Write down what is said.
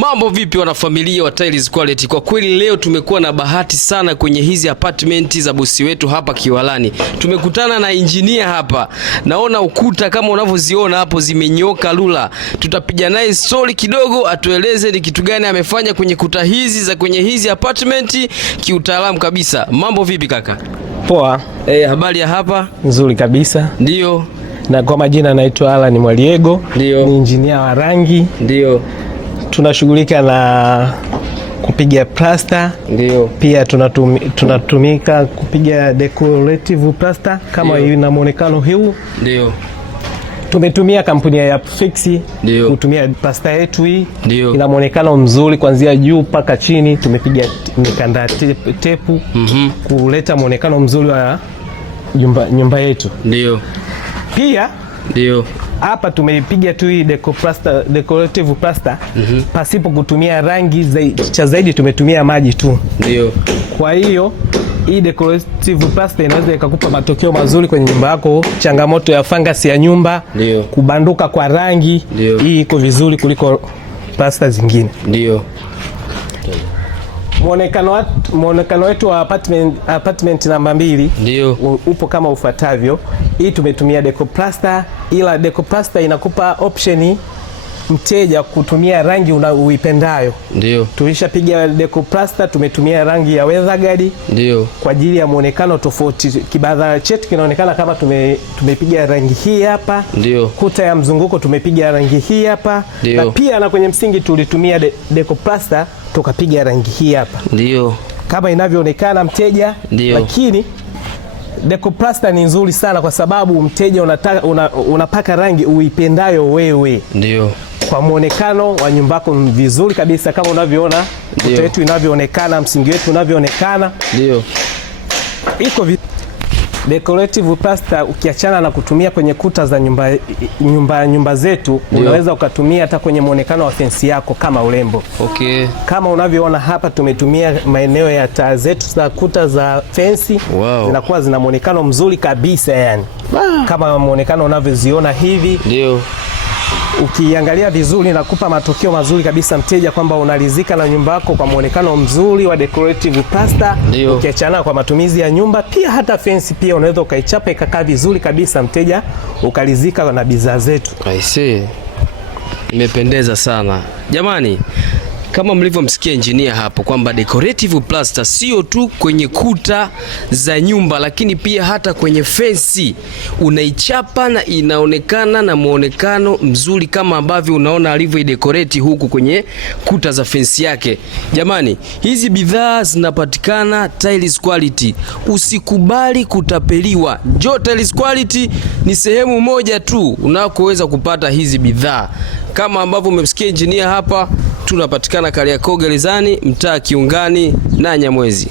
Mambo vipi wanafamilia wa Tiles Quality? Kwa kweli leo tumekuwa na bahati sana kwenye hizi apartment za bosi wetu hapa Kiwalani. Tumekutana na engineer hapa. Naona ukuta kama unavyoziona hapo zimenyoka lula. Tutapiga naye story kidogo atueleze ni kitu gani amefanya kwenye kuta hizi za kwenye hizi apartment kiutaalamu kabisa. Mambo vipi kaka? Poa. Habari ya hapa? Nzuri kabisa. Ndio. Na kwa majina naitwa Alan Mwaliego. Ndio. Ni engineer wa rangi. Ndio. Tunashughulika na kupiga plaster. Ndio. Pia tunatumika kupiga decorative plaster kama ina muonekano huu. Ndio. Tumetumia kampuni ya Fix kutumia plaster yetu hii. Ndio. Ina muonekano mzuri kuanzia juu mpaka chini. Tumepiga mikanda tepu kuleta muonekano mzuri wa nyumba yetu. Ndio. Pia ndio hapa tumeipiga tu hii decorative plaster pasipo kutumia rangi zaidi tumetumia maji tu. Ndio. Kwa hiyo hii decorative plaster inaweza ikakupa matokeo mazuri kwenye nyumba yako. Changamoto ya fungus ya nyumba, ndio, kubanduka kwa rangi, hii iko vizuri kuliko plaster zingine. Ndio. Muonekano wetu wa apartment namba 2 ndio upo kama ufuatavyo. Hii tumetumia deco plaster, ila deco plaster inakupa option mteja kutumia rangi uipendayo. Ndio. Tulishapiga deco plaster, tumetumia rangi ya weatherguard. Ndio. Kwa ajili ya muonekano tofauti. Kibadha chetu kinaonekana kama tumepiga rangi hii hapa. Ndio. Kuta ya mzunguko tumepiga rangi hii hapa. Ndio. Na pia na kwenye msingi tulitumia deco plaster tukapiga rangi hii hapa. Ndio. Kama inavyoonekana mteja. Ndio. Lakini deco plaster ni nzuri sana kwa sababu mteja unapaka rangi uipendayo wewe. Ndio. Kwa muonekano wa nyumba yako vizuri kabisa kama unavyoona kuta yetu inavyoonekana, msingi wetu unavyoonekana. Ndio. Iko decorative plaster ukiachana na kutumia kwenye kuta za nyumba zetu, unaweza ukatumia hata kwenye muonekano wa fence yako kama urembo. Okay. Kama unavyoona hapa tumetumia maeneo ya taa zetu za kuta za fence. Wow. Zinakuwa zina muonekano mzuri kabisa yani. Kama muonekano unavyoziona hivi. Ndio. Ukiangalia vizuri nakupa matokeo mazuri kabisa mteja kwamba unaridhika na nyumba yako kwa muonekano mzuri wa decorative plaster. Ukiachana kwa matumizi ya nyumba, pia hata fence pia unaweza ukaichapa ikakaa vizuri kabisa mteja ukaridhika na bidhaa zetu. I see. Imependeza sana. Jamani, kama mlivyomsikia engineer hapo kwamba decorative plaster sio tu kwenye kuta za nyumba lakini pia hata kwenye fence unaichapa na inaonekana na muonekano mzuri kama ambavyo unaona alivyoidecorate huku kwenye kuta za fence yake. Jamani, hizi bidhaa zinapatikana Tiles Quality. Usikubali kutapeliwa. Njoo Tiles Quality, ni sehemu moja tu unakoweza kupata hizi bidhaa. Kama ambavyo umemsikia engineer hapa, tunapatikana Kariakoo Gerezani, mtaa Kiungani na Nyamwezi.